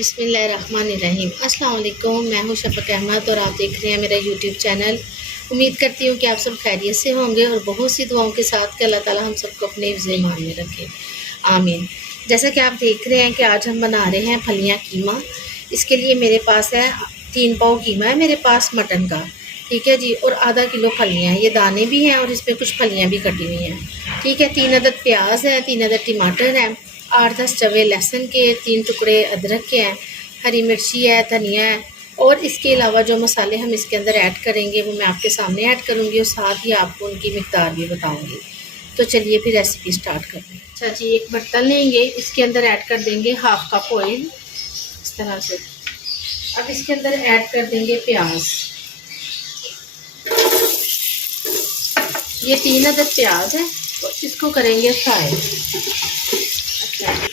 बिस्मिल्लाहिर्रहमानिर्रहीम। अस्सलाम वालेकुम, मैं हूं शफ़क़ अहमद और आप देख रहे हैं मेरा यूट्यूब चैनल। उम्मीद करती हूं कि आप सब खैरियत से होंगे और बहुत सी दुआओं के साथ कि अल्लाह ताला हम सबको अपने हिफ्ज़ ईमान में रखे, आमीन। जैसा कि आप देख रहे हैं कि आज हम बना रहे हैं फलियाँ कीमा। इसके लिए मेरे पास है 3 पाव कीमा है मेरे पास मटन का, ठीक है जी, और आधा किलो फलियाँ हैं। ये दाने भी हैं और इसमें कुछ फलियाँ भी कटी हुई हैं, ठीक है। 3 अदद प्याज है, 3 अदद टमाटर है, 8-10 चवे लहसुन के, 3 टुकड़े अदरक के हैं, हरी मिर्ची है, धनिया है। और इसके अलावा जो मसाले हम इसके अंदर ऐड करेंगे वो मैं आपके सामने ऐड करूँगी और साथ ही आपको उनकी मिक़दार भी बताऊँगी। तो चलिए फिर रेसिपी स्टार्ट करते हैं। अच्छा जी, एक बर्तन लेंगे, इसके अंदर ऐड कर देंगे 1/2 कप ऑयल इस तरह से। अब इसके अंदर ऐड कर देंगे प्याज। ये 3 अदद प्याज है और इसको करेंगे फ्राई।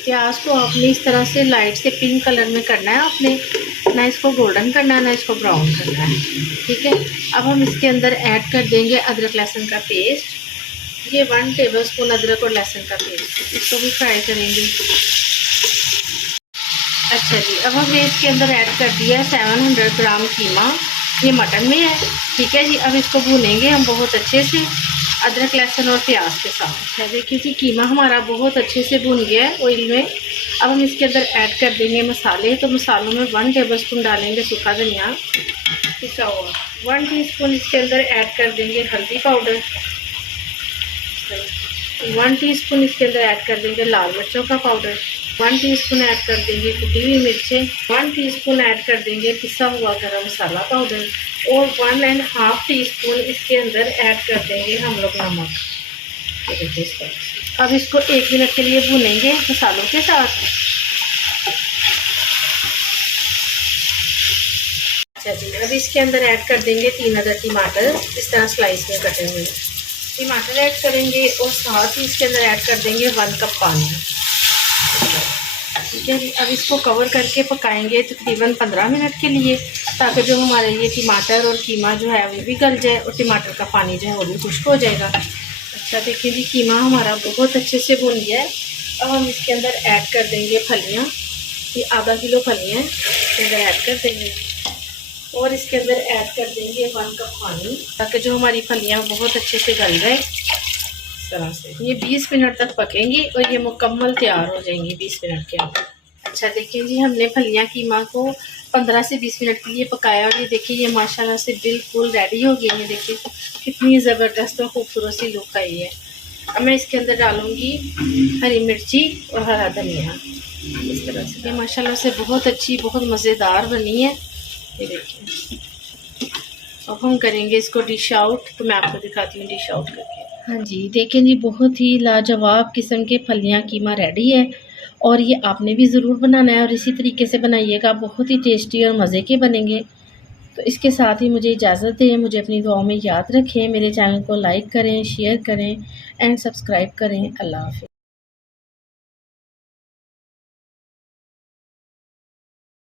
प्याज को आपने इस तरह से लाइट से पिंक कलर में करना है, आपने ना इसको गोल्डन करना है ना इसको ब्राउन करना है, ठीक है। अब हम इसके अंदर ऐड कर देंगे अदरक लहसुन का पेस्ट। ये 1 टेबलस्पून अदरक और लहसुन का पेस्ट, इसको भी फ्राई करेंगे। अच्छा जी, अब हमने इसके अंदर ऐड कर दिया 700 ग्राम कीमा, ये मटन में है, ठीक है जी। अब इसको भूनेंगे हम बहुत अच्छे से अदरक लहसुन और प्याज के साथ। अच्छा देखिए जी, कीमा हमारा बहुत अच्छे से भुन गया है ऑयल में। अब हम इसके अंदर ऐड कर देंगे मसाले। तो मसालों में 1 टेबलस्पून डालेंगे सूखा धनिया पिसा हुआ, 1 टीस्पून इसके अंदर ऐड कर देंगे हल्दी पाउडर, 1 टीस्पून इसके अंदर ऐड कर देंगे लाल मिर्चों का पाउडर, 1 टीस्पून ऐड कर देंगे कुटी हुई मिर्चें, 1 टीस्पून ऐड कर देंगे पिसा हुआ गरम मसाला पाउडर और 1.5 टीस्पून इसके अंदर ऐड कर देंगे हम लोग नमक। अब इसको 1 मिनट के लिए भूनेंगे मसालों के साथ। अच्छा जी, अब इसके अंदर ऐड कर देंगे 3 अदद टमाटर इस तरह स्लाइस में कटे हुए। टमाटर ऐड करेंगे और साथ ही इसके अंदर ऐड कर देंगे 1 कप पानी, ठीक है जी। अब इसको कवर करके पकाएंगे तकरीबन 15 मिनट के लिए, ताकि जो हमारे ये टमाटर और कीमा जो है वो भी गल जाए और टमाटर का पानी जो है वो भी खुश्क हो जाएगा। अच्छा देखिए जी, कीमा हमारा बहुत अच्छे से भुन गया है। अब हम इसके अंदर ऐड कर देंगे फलियाँ। ये आधा किलो फलियाँ इसके अंदर ऐड कर देंगे और इसके अंदर ऐड कर देंगे 1 कप पानी, ताकि जो हमारी फलियाँ बहुत अच्छे से गल जाए इस तरह से। ये 20 मिनट तक पकेंगी और ये मुकम्मल तैयार हो जाएंगी 20 मिनट के अंदर। अच्छा देखिए जी, हमने फलियाँ कीमा को 15 से 20 मिनट के लिए पकाया और ये देखिए ये माशाल्लाह से बिल्कुल रेडी हो गई है। देखिए कितनी ज़बरदस्त और खूबसूरत सी लुक आई है। अब मैं इसके अंदर डालूँगी हरी मिर्ची और हरा धनिया इस तरह से। ये माशाल्लाह से बहुत अच्छी बहुत मज़ेदार बनी है, ये देखिए। अब हम करेंगे इसको डिश आउट, तो मैं आपको दिखाती हूँ डिश आउट करके। हाँ जी देखें जी, बहुत ही लाजवाब किस्म के फलियाँ कीमा रेडी है और ये आपने भी ज़रूर बनाना है और इसी तरीके से बनाइएगा, बहुत ही टेस्टी और मज़े के बनेंगे। तो इसके साथ ही मुझे इजाज़त दें, मुझे अपनी दुआओं में याद रखें, मेरे चैनल को लाइक करें, शेयर करें एंड सब्सक्राइब करें। अल्लाह हाफ़िज़।